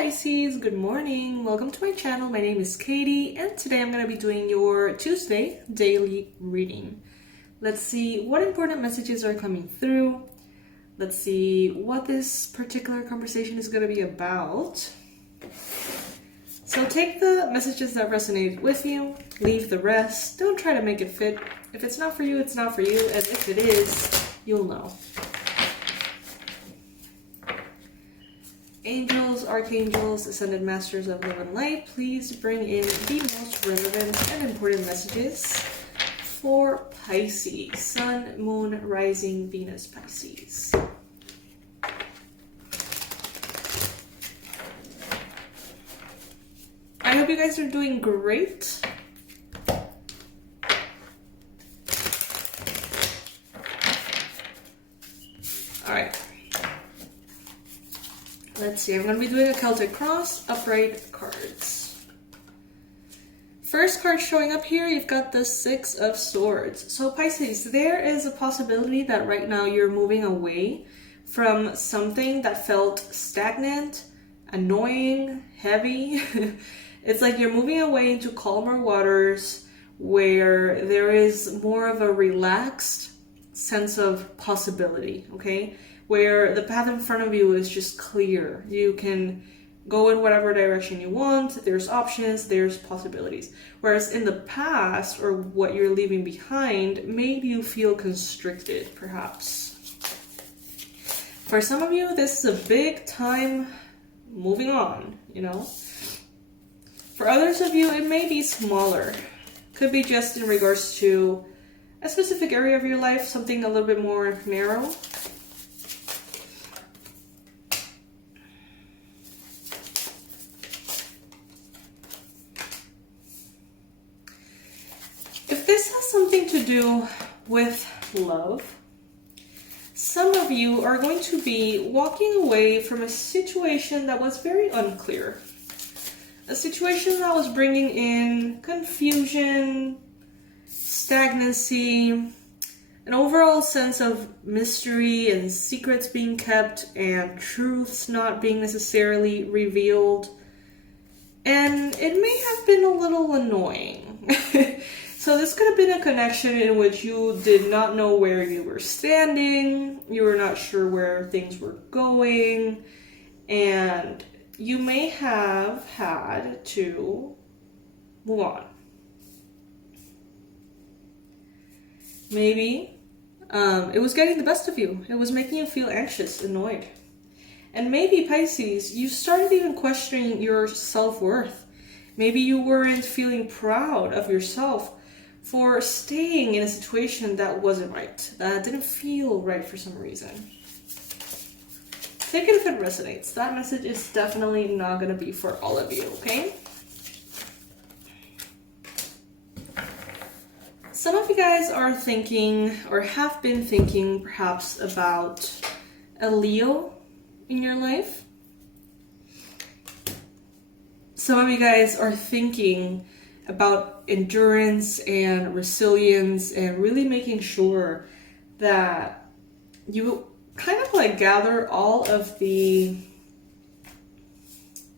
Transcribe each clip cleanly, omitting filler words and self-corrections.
Pisces, good morning. Welcome to my channel. My name is Katie and today I'm going to be doing your Tuesday daily reading. Let's see what important messages are coming through. Let's see what this particular conversation is going to be about. So take the messages that resonate with you, leave the rest. Don't try to make it fit. If it's not for you, it's not for you. And if it is, you'll know. Angels, archangels, ascended masters of love and light, please bring in the most relevant and important messages for Pisces. Sun, Moon, Rising, Venus, Pisces. I hope you guys are doing great. Alright. Let's see, I'm going to be doing a Celtic cross, upright cards. First card showing up here, you've got the Six of Swords. So Pisces, there is a possibility that right now you're moving away from something that felt stagnant, annoying, heavy. It's like you're moving away into calmer waters where there is more of a relaxed sense of possibility, okay? Where the path in front of you is just clear. You can go in whatever direction you want. There's options, there's possibilities. Whereas in the past, or what you're leaving behind, made you feel constricted, perhaps. For some of you, this is a big time moving on, you know? For others of you, it may be smaller. Could be just in regards to a specific area of your life, something a little bit more narrow. Something to do with love. Some of you are going to be walking away from a situation that was very unclear. A situation that was bringing in confusion, stagnancy, an overall sense of mystery and secrets being kept and truths not being necessarily revealed. And it may have been a little annoying. So this could have been a connection in which you did not know where you were standing, you were not sure where things were going, and you may have had to move on. Maybe it was getting the best of you. It was making you feel anxious, annoyed. And maybe, Pisces, you started even questioning your self-worth. Maybe you weren't feeling proud of yourself for staying in a situation that wasn't right, that didn't feel right for some reason. Take it if it resonates. That message is definitely not going to be for all of you, okay? Some of you guys are thinking, or have been thinking, perhaps about a Leo in your life. Some of you guys are thinking about endurance and resilience and really making sure that you kind of like gather all of the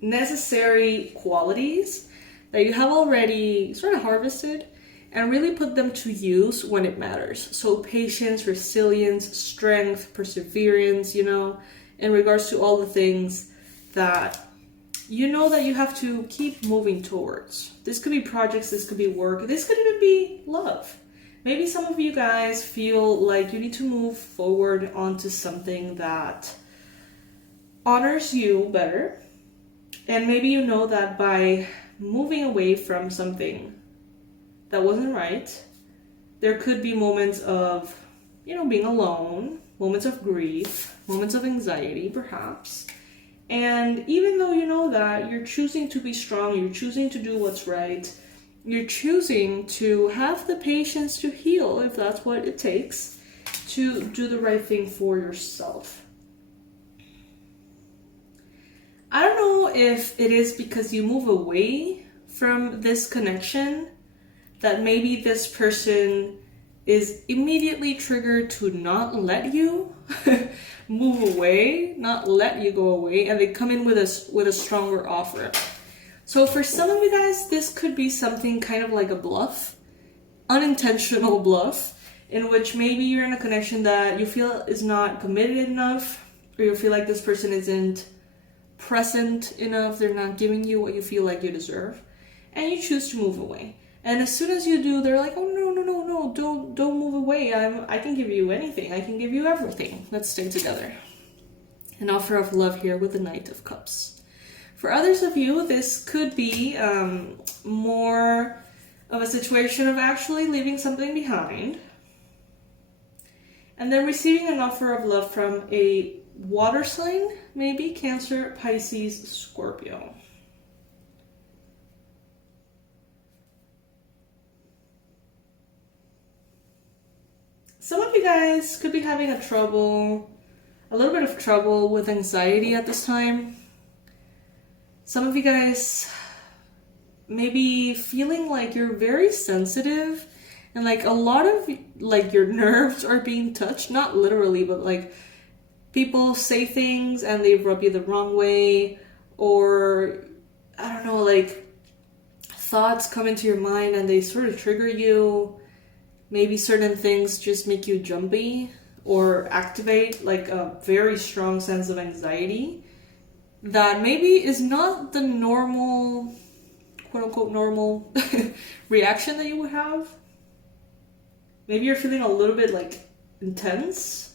necessary qualities that you have already sort of harvested and really put them to use when it matters. So patience, resilience, strength, perseverance, you know, in regards to all the things that you know that you have to keep moving towards. This could be projects, this could be work, this could even be love. Maybe some of you guys feel like you need to move forward onto something that honors you better. And maybe you know that by moving away from something that wasn't right, there could be moments of, you know, being alone, moments of grief, moments of anxiety, perhaps. And even though you know that, you're choosing to be strong, you're choosing to do what's right, you're choosing to have the patience to heal, if that's what it takes, to do the right thing for yourself. I don't know if it is because you move away from this connection that maybe this person is immediately triggered to not let you move away, not let you go away, and they come in with a stronger offer. So for some of you guys, this could be something kind of like a bluff, unintentional bluff, in which maybe you're in a connection that you feel is not committed enough, or you feel like this person isn't present enough, they're not giving you what you feel like you deserve, and you choose to move away. And as soon as you do, they're like, oh no, don't move away. I can give you anything. I can give you everything. Let's stay together. An offer of love here with the Knight of Cups. For others of you, this could be more of a situation of actually leaving something behind and then receiving an offer of love from a water sign, maybe Cancer, Pisces, Scorpio. Some of you guys could be having a little bit of trouble with anxiety at this time. Some of you guys may be feeling like you're very sensitive and like a lot of like your nerves are being touched, not literally, but like people say things and they rub you the wrong way, or I don't know, like thoughts come into your mind and they sort of trigger you. Maybe certain things just make you jumpy or activate like a very strong sense of anxiety that maybe is not the normal, quote unquote normal reaction that you would have. Maybe you're feeling a little bit like intense.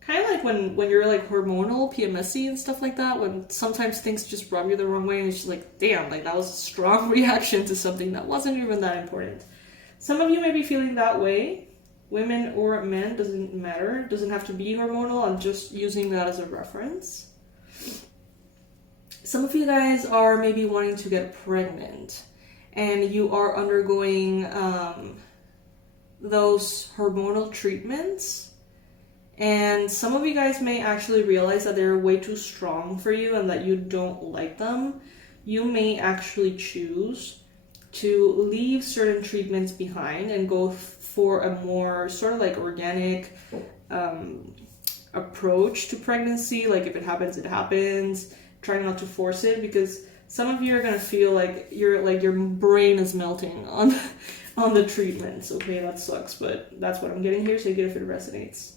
Kind of like when you're like hormonal, PMSy and stuff like that, when sometimes things just rub you the wrong way and it's just like, damn, like that was a strong reaction to something that wasn't even that important. Some of you may be feeling that way. Women or men, doesn't matter. Doesn't have to be hormonal. I'm just using that as a reference. Some of you guys are maybe wanting to get pregnant and you are undergoing those hormonal treatments. And some of you guys may actually realize that they're way too strong for you and that you don't like them. You may actually choose to leave certain treatments behind and go for a more sort of like organic approach to pregnancy. Like if it happens, it happens. Try not to force it, because some of you are gonna feel like your brain is melting on the treatments. Okay, that sucks, but that's what I'm getting here, so you get if it resonates.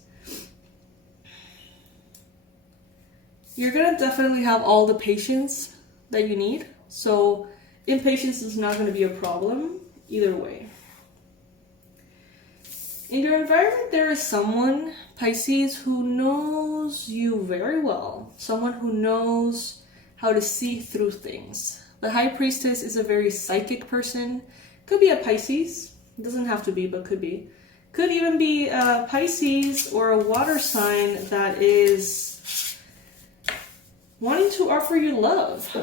You're gonna definitely have all the patience that you need, so impatience is not going to be a problem either way. In your environment, there is someone, Pisces, who knows you very well. Someone who knows how to see through things. The High Priestess is a very psychic person. Could be a Pisces. It doesn't have to be, but could be. Could even be a Pisces or a water sign that is wanting to offer you love.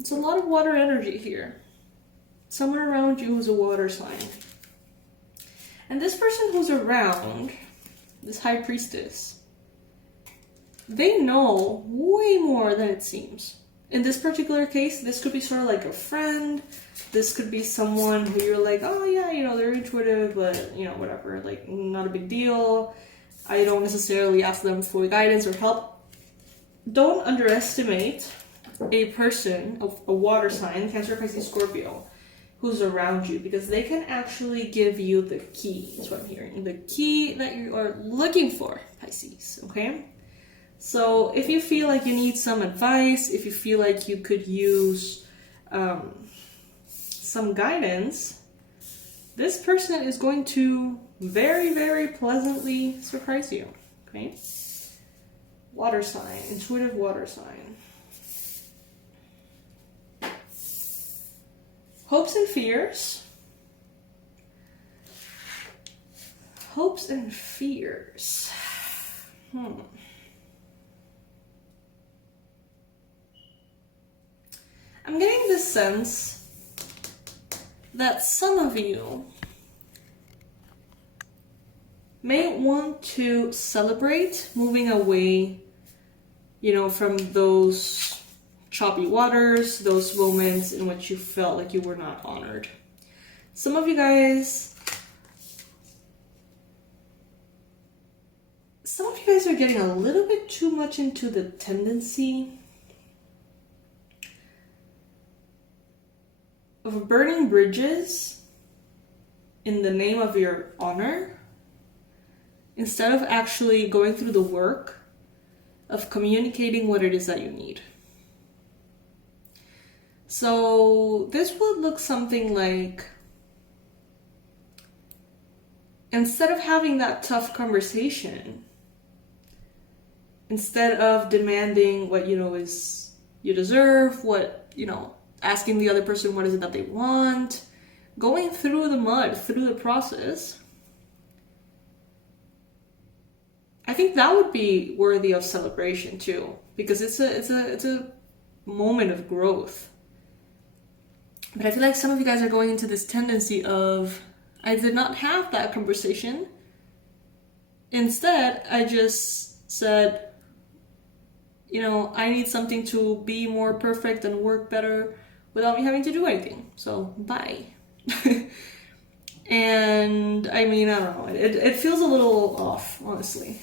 It's a lot of water energy here. Someone around you who's a water sign. And this person who's around, this High Priestess, they know way more than it seems. In this particular case, this could be sort of like a friend. This could be someone who you're like, oh yeah, you know, they're intuitive, but you know, whatever, like not a big deal. I don't necessarily ask them for guidance or help. Don't underestimate a person, a water sign, Cancer, Pisces, Scorpio, who's around you, because they can actually give you the key. That's what I'm hearing. The key that you are looking for, Pisces, okay? So if you feel like you need some advice, if you feel like you could use some guidance, this person is going to very, very pleasantly surprise you, okay? Water sign, intuitive water sign. Hopes and fears. Hopes and fears. I'm getting the sense that some of you may want to celebrate moving away, you know, from those choppy waters, those moments in which you felt like you were not honored. Some of you guys some of you guys are getting a little bit too much into the tendency of burning bridges in the name of your honor, instead of actually going through the work of communicating what it is that you need. So this would look something like, instead of having that tough conversation, instead of demanding what you know is you deserve, what, you know, asking the other person what is it that they want, going through the mud, through the process, I think that would be worthy of celebration too, because it's a moment of growth. But I feel like some of you guys are going into this tendency of, I did not have that conversation. Instead, I just said, you know, I need something to be more perfect and work better without me having to do anything. So, bye. And I mean, I don't know. It feels a little off, honestly.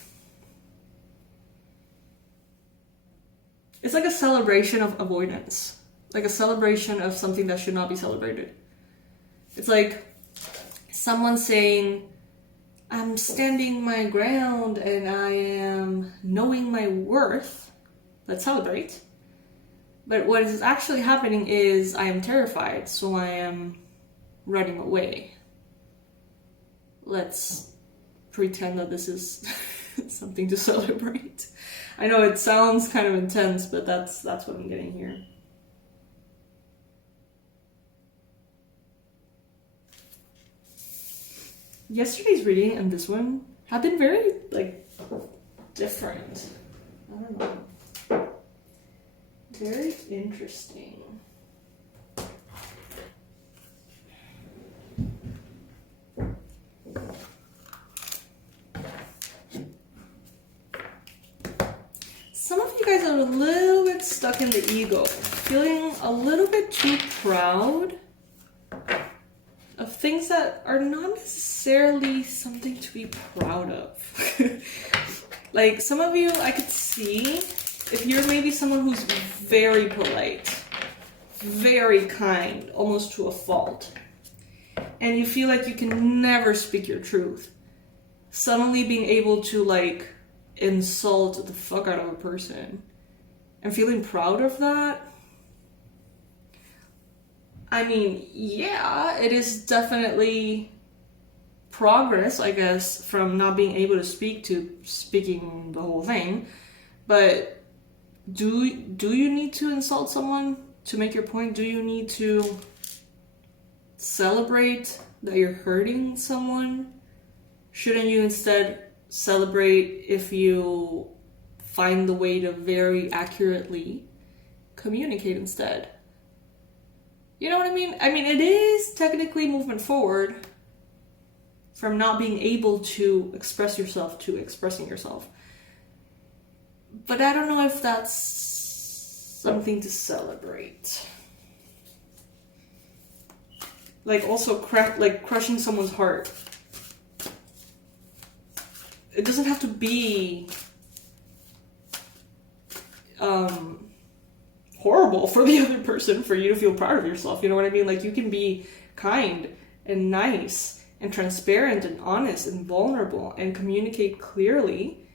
It's like a celebration of avoidance. Like a celebration of something that should not be celebrated. It's like someone saying, I'm standing my ground and I am knowing my worth. Let's celebrate. But what is actually happening is I am terrified, so I am running away. Let's pretend that this is something to celebrate. I know it sounds kind of intense, but that's what I'm getting here. Yesterday's reading and this one have been very, like, different. I don't know. Very interesting. Some of you guys are a little bit stuck in the ego, feeling a little bit too proud of things that are not necessarily something to be proud of. Like, some of you, I could see, if you're maybe someone who's very polite, very kind, almost to a fault, and you feel like you can never speak your truth, suddenly being able to, like, insult the fuck out of a person and feeling proud of that. I mean, yeah, it is definitely progress, I guess, from not being able to speak to speaking the whole thing. But do you need to insult someone to make your point? Do you need to celebrate that you're hurting someone? Shouldn't you instead celebrate if you find the way to very accurately communicate instead? You know what I mean? I mean, it is technically movement forward from not being able to express yourself to expressing yourself. But I don't know if that's something to celebrate. Like, also crushing someone's heart. It doesn't have to be horrible for the other person for you to feel proud of yourself. You know what I mean? Like, you can be kind and nice and transparent and honest and vulnerable and communicate clearly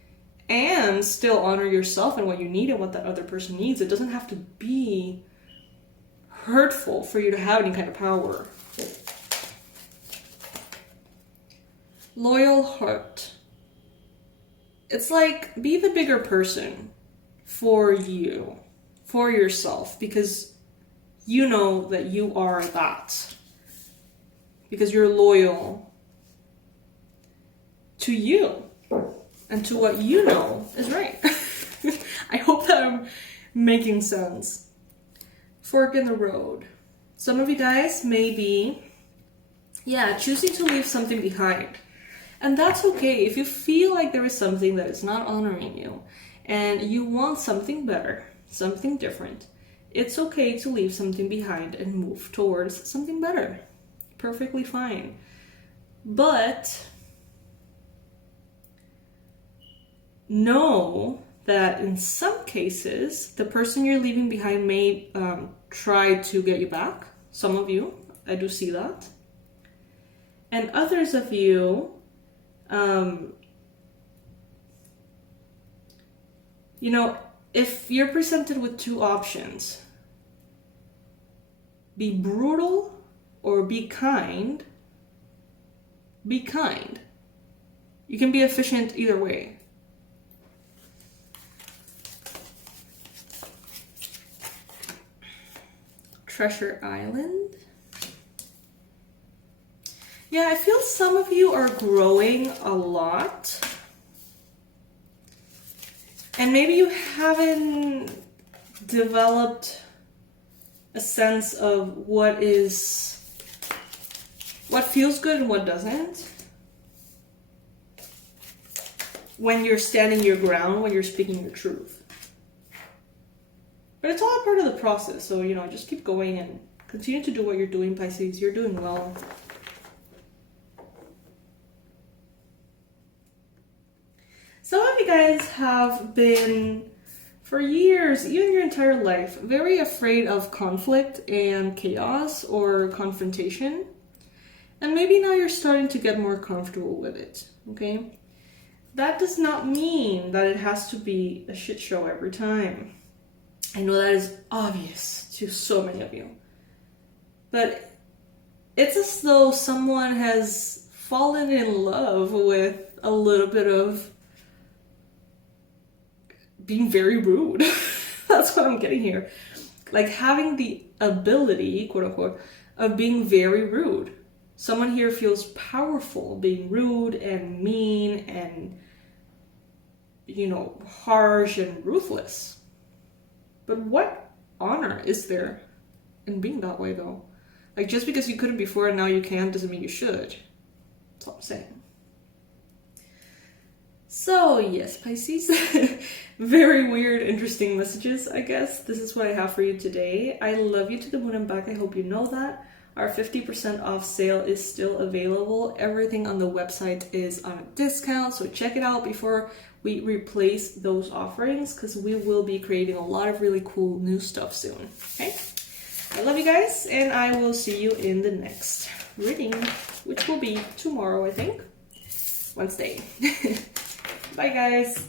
and still honor yourself and what you need and what that other person needs. It doesn't have to be hurtful for you to have any kind of power. Loyal heart. It's like, be the bigger person for you, for yourself, because you know that you are that. Because you're loyal to you and to what you know is right. I hope that I'm making sense. Fork in the road. Some of you guys may be, choosing to leave something behind. And that's okay. If you feel like there is something that is not honoring you and you want something better, something different, it's okay to leave something behind and move towards something better. Perfectly fine. But know that in some cases, the person you're leaving behind may try to get you back. Some of you, I do see that. And others of you, you know, if you're presented with two options, be brutal or be kind, be kind. You can be efficient either way. Treasure Island. Yeah, I feel some of you are growing a lot. And maybe you haven't developed a sense of what feels good and what doesn't. When you're standing your ground, when you're speaking your truth. But it's all a part of the process, so, you know, just keep going and continue to do what you're doing, Pisces. You're doing well. Some of you guys have been, for years, even your entire life, very afraid of conflict and chaos or confrontation. And maybe now you're starting to get more comfortable with it, okay? That does not mean that it has to be a shit show every time. I know that is obvious to so many of you. But it's as though someone has fallen in love with a little bit of being very rude. That's what I'm getting here. Like having the ability, quote unquote, of being very rude. Someone here feels powerful, being rude and mean and, you know, harsh and ruthless. But what honor is there in being that way, though? Like, just because you couldn't before and now you can doesn't mean you should. That's all I'm saying. So, yes, Pisces. Very weird, interesting messages, I guess. This is what I have for you today. I love you to the moon and back. I hope you know that. Our 50% off sale is still available. Everything on the website is on a discount, so check it out before we replace those offerings, because we will be creating a lot of really cool new stuff soon. Okay? I love you guys, and I will see you in the next reading, which will be tomorrow, I think. Wednesday. Bye, guys.